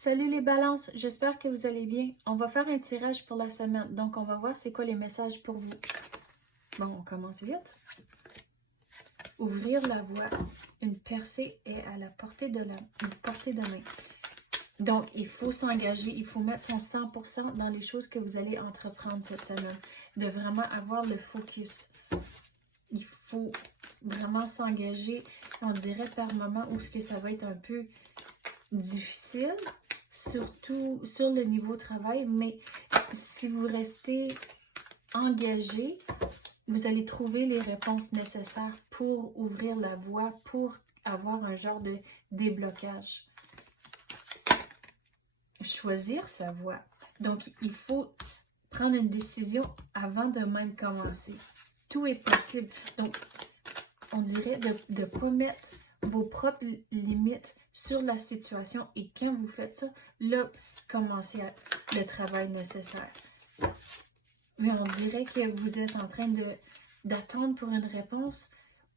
Salut les balances, j'espère que vous allez bien. On va faire un tirage pour la semaine, donc on va voir c'est quoi les messages pour vous. Bon, on commence vite. Ouvrir la voie. Une percée est à la portée de main. Donc, il faut s'engager, il faut mettre son 100% dans les choses que vous allez entreprendre cette semaine. De vraiment avoir le focus. Il faut vraiment s'engager, on dirait par moment où ce que ça va être un peu difficile, surtout sur le niveau travail, mais si vous restez engagé, vous allez trouver les réponses nécessaires pour ouvrir la voie, pour avoir un genre de déblocage. Choisir sa voie. Donc, il faut prendre une décision avant de même commencer. Tout est possible. Donc, on dirait de ne pas mettre vos propres limites sur la situation. Et quand vous faites ça, là, commencez le travail nécessaire. Mais on dirait que vous êtes en train d'attendre pour une réponse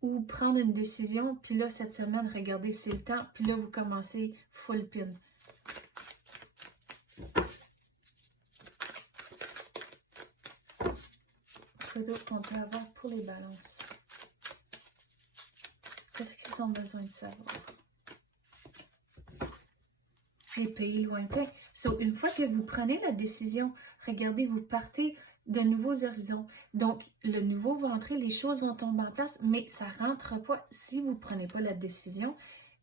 ou prendre une décision. Puis là, cette semaine, regardez, c'est le temps. Puis là, vous commencez full pin. Quoi d'autre qu'on peut avoir pour les balances? Qu'est-ce qu'ils ont besoin de savoir? Les pays lointains. So, une fois que vous prenez la décision, regardez, vous partez de nouveaux horizons. Donc, le nouveau va entrer, les choses vont tomber en place, mais ça ne rentre pas si vous ne prenez pas la décision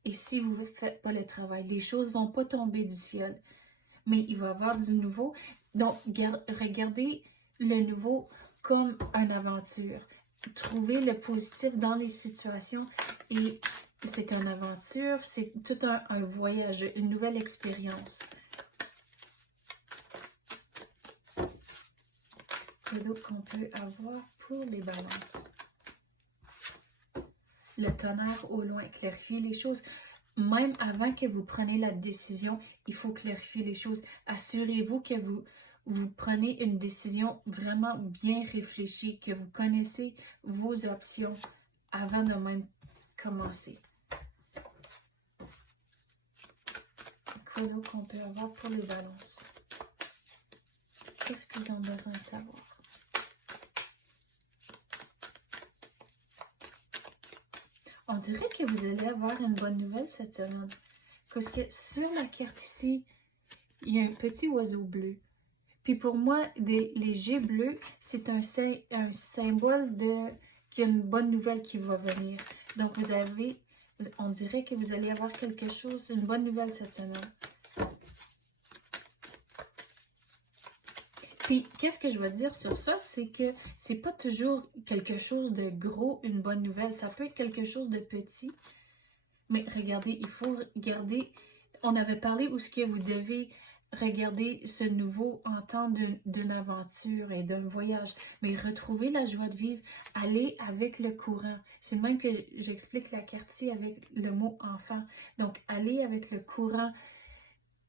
et si vous ne faites pas le travail. Les choses ne vont pas tomber du ciel, mais il va y avoir du nouveau. Donc, regardez le nouveau comme une aventure. Trouvez le positif dans les situations et c'est une aventure, c'est tout un voyage, une nouvelle expérience. Quoi d'autre qu'on peut avoir pour les balances? Le tonnerre au loin, clarifier les choses. Même avant que vous preniez la décision, il faut clarifier les choses. Assurez-vous que vous prenez une décision vraiment bien réfléchie, que vous connaissez vos options avant de même commencer. Quoi d'autre qu'on peut avoir pour les balances? Qu'est-ce qu'ils ont besoin de savoir? On dirait que vous allez avoir une bonne nouvelle cette semaine. Parce que sur la carte ici, il y a un petit oiseau bleu. Puis pour moi, les jets bleus, c'est un symbole qu'il y a une bonne nouvelle qui va venir. Donc on dirait que vous allez avoir quelque chose, une bonne nouvelle cette semaine. Puis, qu'est-ce que je veux dire sur ça? C'est que c'est pas toujours quelque chose de gros, une bonne nouvelle. Ça peut être quelque chose de petit. Mais regardez, il faut regarder. On avait parlé où ce que vous devez regarder ce nouveau en temps d'une aventure et d'un voyage. Mais retrouver la joie de vivre, aller avec le courant. C'est le même que j'explique la carte ici avec le mot enfant. Donc, aller avec le courant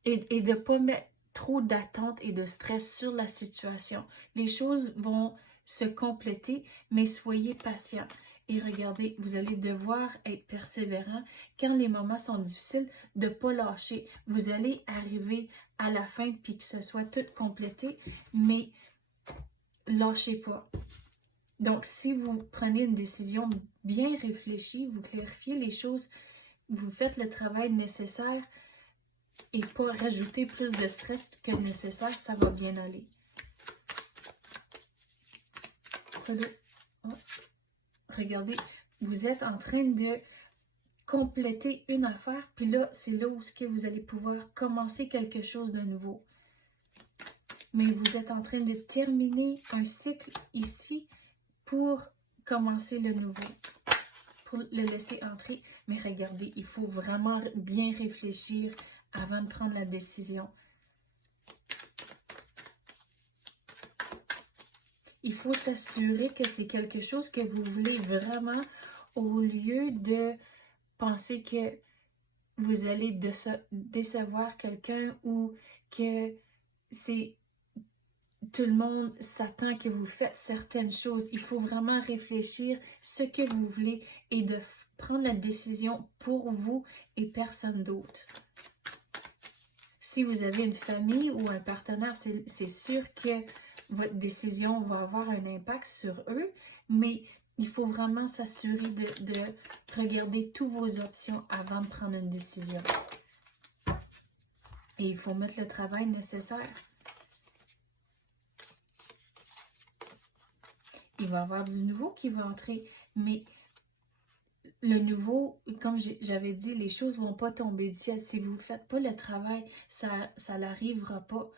et de ne pas mettre trop d'attente et de stress sur la situation. Les choses vont se compléter, mais soyez patient. Et regardez, vous allez devoir être persévérant quand les moments sont difficiles, de ne pas lâcher. Vous allez arriver à la fin puis que ce soit tout complété, mais lâchez pas. Donc, si vous prenez une décision bien réfléchie, vous clarifiez les choses, vous faites le travail nécessaire, et pas rajouter plus de stress que nécessaire, ça va bien aller. Oh. Regardez, vous êtes en train de compléter une affaire, puis là, c'est là où vous allez pouvoir commencer quelque chose de nouveau. Mais vous êtes en train de terminer un cycle ici pour commencer le nouveau, pour le laisser entrer. Mais regardez, il faut vraiment bien réfléchir avant de prendre la décision. Il faut s'assurer que c'est quelque chose que vous voulez vraiment au lieu de penser que vous allez décevoir quelqu'un ou que c'est tout le monde s'attend que vous faites certaines choses. Il faut vraiment réfléchir ce que vous voulez et de prendre la décision pour vous et personne d'autre. Si vous avez une famille ou un partenaire, c'est sûr que votre décision va avoir un impact sur eux, mais il faut vraiment s'assurer de regarder toutes vos options avant de prendre une décision. Et il faut mettre le travail nécessaire. Il va y avoir du nouveau qui va entrer, mais le nouveau, comme j'avais dit, les choses ne vont pas tomber du ciel. Si vous ne faites pas le travail, ça n'arrivera pas.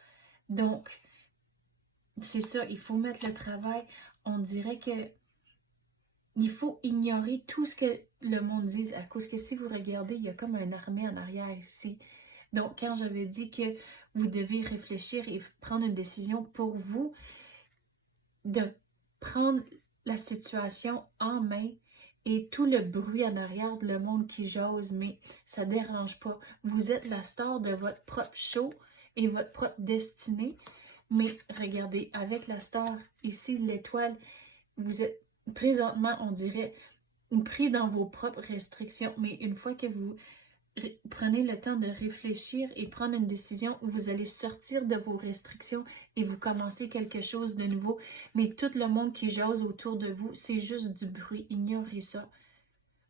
Donc, c'est ça, il faut mettre le travail. On dirait que il faut ignorer tout ce que le monde dit, à cause que si vous regardez, il y a comme une armée en arrière ici. Donc, quand j'avais dit que vous devez réfléchir et prendre une décision pour vous, de prendre la situation en main et tout le bruit en arrière de le monde qui jase, mais ça ne dérange pas. Vous êtes la star de votre propre show et votre propre destinée, mais regardez, avec la star, ici, l'étoile, vous êtes présentement, on dirait, pris dans vos propres restrictions, mais une fois que vous prenez le temps de réfléchir et prendre une décision où vous allez sortir de vos restrictions et vous commencez quelque chose de nouveau. Mais tout le monde qui jase autour de vous, c'est juste du bruit. Ignorez ça.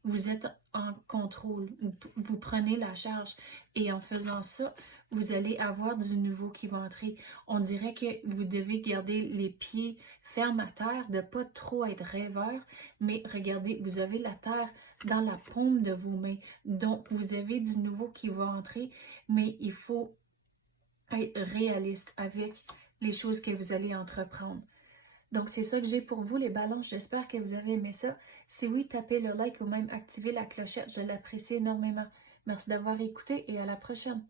Vous êtes en contrôle. Vous prenez la charge. Et en faisant ça, vous allez avoir du nouveau qui va entrer. On dirait que vous devez garder les pieds fermes à terre, de ne pas trop être rêveur. Mais regardez, vous avez la terre dans la paume de vos mains. Donc, vous avez du nouveau qui va entrer. Mais il faut être réaliste avec les choses que vous allez entreprendre. Donc, c'est ça que j'ai pour vous, les ballons. J'espère que vous avez aimé ça. Si oui, tapez le like ou même activez la clochette. Je l'apprécie énormément. Merci d'avoir écouté et à la prochaine.